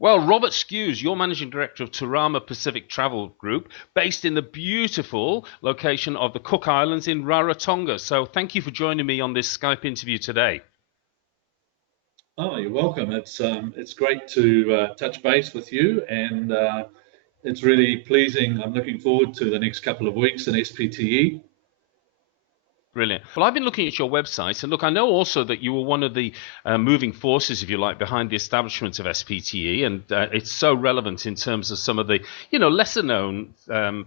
Well, Robert Skews, you're managing director of Turama Pacific Travel Group, based in the beautiful location of the Cook Islands in Rarotonga. So thank you for joining me on this Skype interview today. Oh, you're welcome. It's great to touch base with you, and it's really pleasing. I'm looking forward to the next couple of weeks in SPTE. Brilliant. Well, I've been looking at your website, and look, I know also that you were one of the moving forces, if you like, behind the establishment of SPTE, and it's so relevant in terms of some of the, lesser known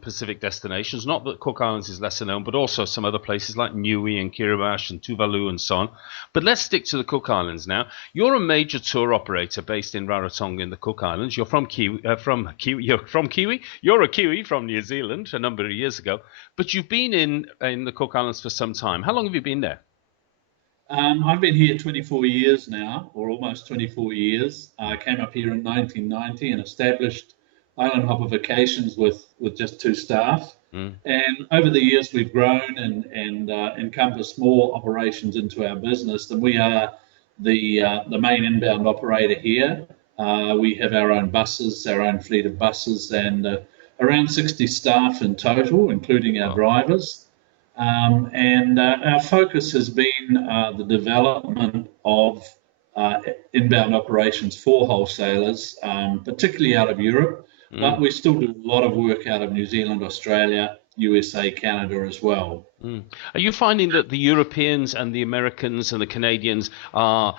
Pacific destinations. Not that Cook Islands is lesser known, but also some other places like Niue and Kiribati and Tuvalu and so on. But let's stick to the Cook Islands now. You're a major tour operator based in Rarotonga in the Cook Islands. You're from Kiwi. You're from Kiwi. You're a Kiwi from New Zealand a number of years ago, but you've been in the Cook Islands for some time. How long have you been there? I've been here 24 years now, or almost 24 years. I came up here in 1990 and established Island Hopper Vacations with just two staff. Mm. And over the years, we've grown and encompassed more operations into our business. And we are the main inbound operator here. We have our own buses, our own fleet of buses, and around 60 staff in total, including our drivers. And our focus has been the development of inbound operations for wholesalers, particularly out of Europe, but we still do a lot of work out of New Zealand, Australia, USA, Canada as well. Mm. Are you finding that the Europeans and the Americans and the Canadians are,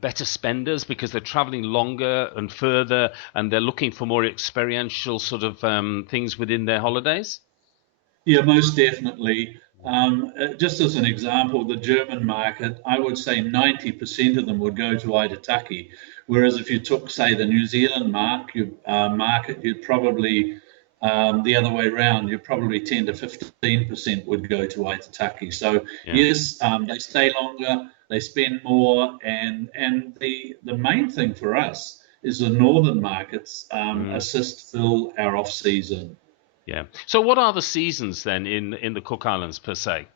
better spenders because they're traveling longer and further, and they're looking for more experiential sort of things within their holidays? Yeah, most definitely. Just as an example, the German market, I would say 90% of them would go to Aitutaki, whereas if you took, say, the New Zealand market, you'd probably the other way around. You'd probably 10 to 15% would go to Aitutaki. So Yeah. yes, they stay longer, they spend more, and the main thing for us is the northern markets Mm. assist fill our off season. Yeah. So what are the seasons then in the Cook Islands per se?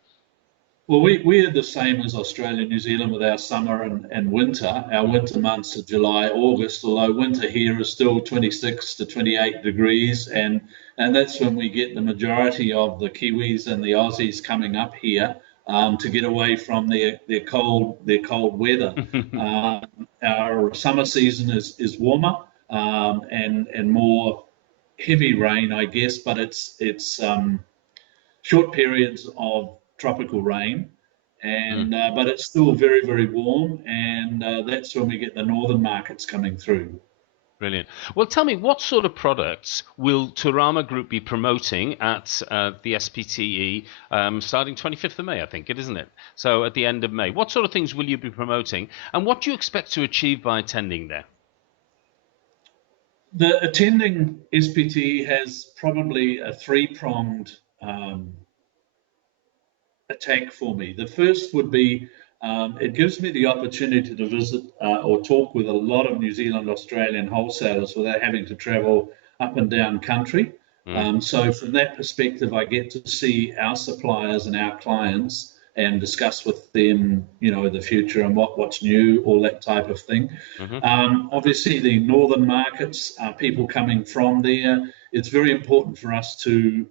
Well, we're the same as Australia, New Zealand with our summer and winter. Our winter months are July, August, although winter here is still 26 to 28 degrees, and that's when we get the majority of the Kiwis and the Aussies coming up here to get away from their cold weather. Our summer season is warmer and more heavy rain, I guess, but it's short periods of tropical rain, Mm. and but it's still very, very warm, and that's when we get the northern markets coming through. Brilliant. Well, tell me, what sort of products will Turama Group be promoting at the SPTE starting 25th of May, I think it, isn't it? So at the end of May. What sort of things will you be promoting, and what do you expect to achieve by attending there? The attending SPT has probably a three-pronged um, attack for me. The first would be it gives me the opportunity to visit or talk with a lot of New Zealand, Australian wholesalers without having to travel up and down country. Mm. So from that perspective, I get to see our suppliers and our clients and discuss with them, the future and what's new, all that type of thing. Hmm. Obviously, the northern markets, people coming from there, it's very important for us to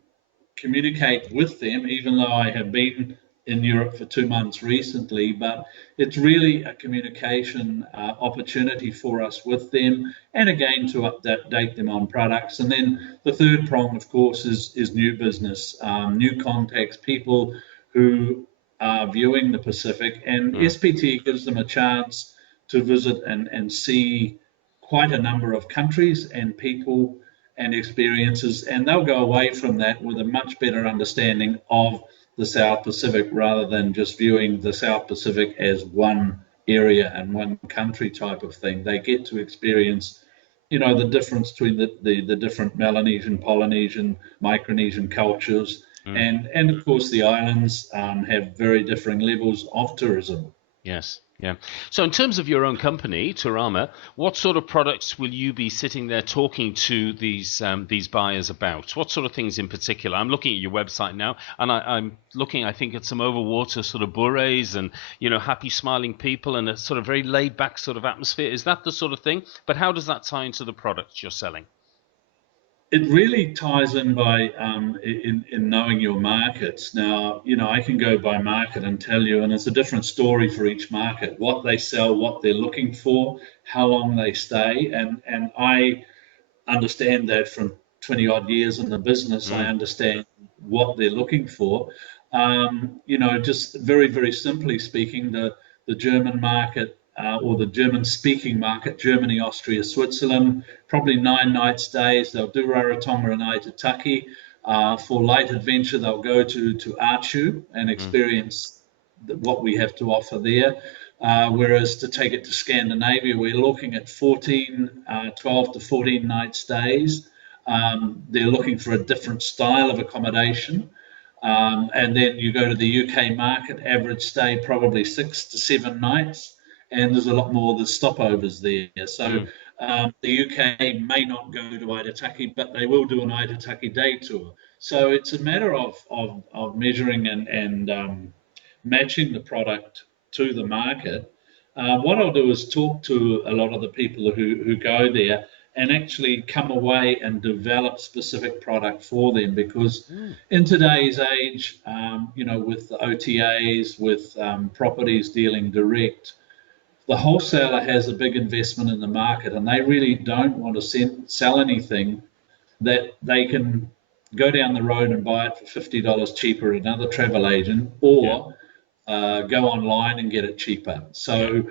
communicate with them, even though I have been in Europe for 2 months recently. But it's really a communication opportunity for us with them, and again to update them on products. And then the third prong, of course, is new business, new contacts, people who are viewing the Pacific, and Mm. SPT gives them a chance to visit and see quite a number of countries and people and experiences, and they'll go away from that with a much better understanding of the South Pacific rather than just viewing the South Pacific as one area and one country type of thing. They get to experience, the difference between the different Melanesian, Polynesian, Micronesian cultures, Mm. and of course the islands have very differing levels of tourism. Yes. Yeah. So in terms of your own company, Turama, what sort of products will you be sitting there talking to these buyers about? What sort of things in particular? I'm looking at your website now, and I'm looking, I think, at some overwater sort of bourrées and happy, smiling people and a sort of very laid back sort of atmosphere. Is that the sort of thing? But how does that tie into the products you're selling? It really ties in by in knowing your markets. Now, I can go by market and tell you, and it's a different story for each market, what they sell, what they're looking for, how long they stay, and I understand that from 20 odd years in the business. I Mm, understand what they're looking for. Just very, very simply speaking, the German market or the German speaking market, Germany, Austria, Switzerland, probably 9 night stays. They'll do Rarotonga and Aitutaki. For light adventure, they'll go to Achu and mm, experience what we have to offer there. Whereas to take it to Scandinavia, we're looking at 12 to 14 night stays. They're looking for a different style of accommodation. And then you go to the UK market, average stay probably 6 to 7 nights, and there's a lot more of the stopovers there. So mm, the UK may not go to Aitutaki, but they will do an Aitutaki day tour. So it's a matter of measuring and matching the product to the market. What I'll do is talk to a lot of the people who go there and actually come away and develop specific product for them, because mm. in today's age, with the OTAs, with properties dealing direct, the wholesaler has a big investment in the market and they really don't want to sell anything that they can go down the road and buy it for $50 cheaper at another travel agent, Yeah, or go online and get it cheaper. yeah, So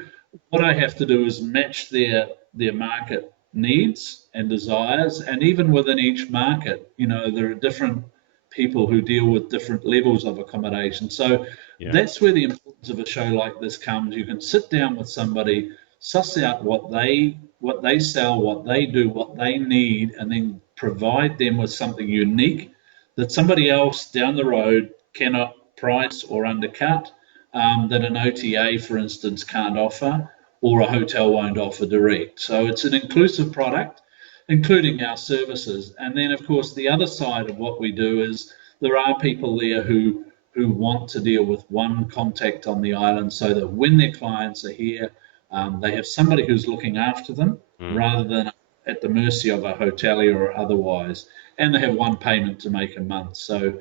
what I have to do is match their market needs and desires, and even within each market, there are different people who deal with different levels of accommodation. So yeah. that's where the importance of a show like this comes. You can sit down with somebody, suss out what they sell, what they do, what they need, and then provide them with something unique that somebody else down the road cannot price or undercut, that an OTA, for instance, can't offer, or a hotel won't offer direct. So it's an inclusive product, including our services. And then, of course, the other side of what we do is there are people there who want to deal with one contact on the island, so that when their clients are here, they have somebody who's looking after them Mm. rather than at the mercy of a hotelier or otherwise. And they have one payment to make a month. So,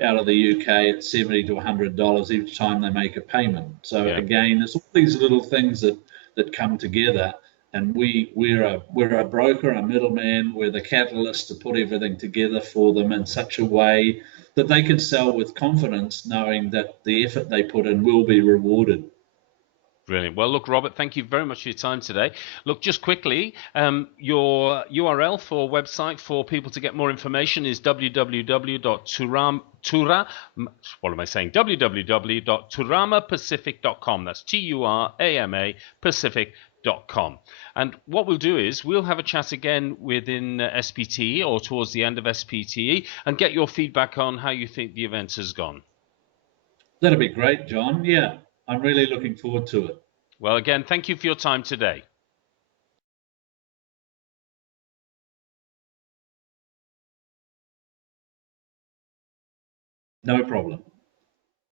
out of the UK, it's $70 to $100 each time they make a payment. So Yeah. again, it's all these little things that come together. And we're a broker, a middleman. We're the catalyst to put everything together for them in such a way that they can sell with confidence, knowing that the effort they put in will be rewarded. Brilliant. Well, look, Robert, thank you very much for your time today. Look, just quickly, your URL for website for people to get more information is what am I saying? www.turamapacific.com. That's Turama Pacific.com. And what we'll do is we'll have a chat again within SPTE or towards the end of SPTE and get your feedback on how you think the event has gone. That'd be great, John. Yeah, I'm really looking forward to it. Well, again, thank you for your time today. No problem.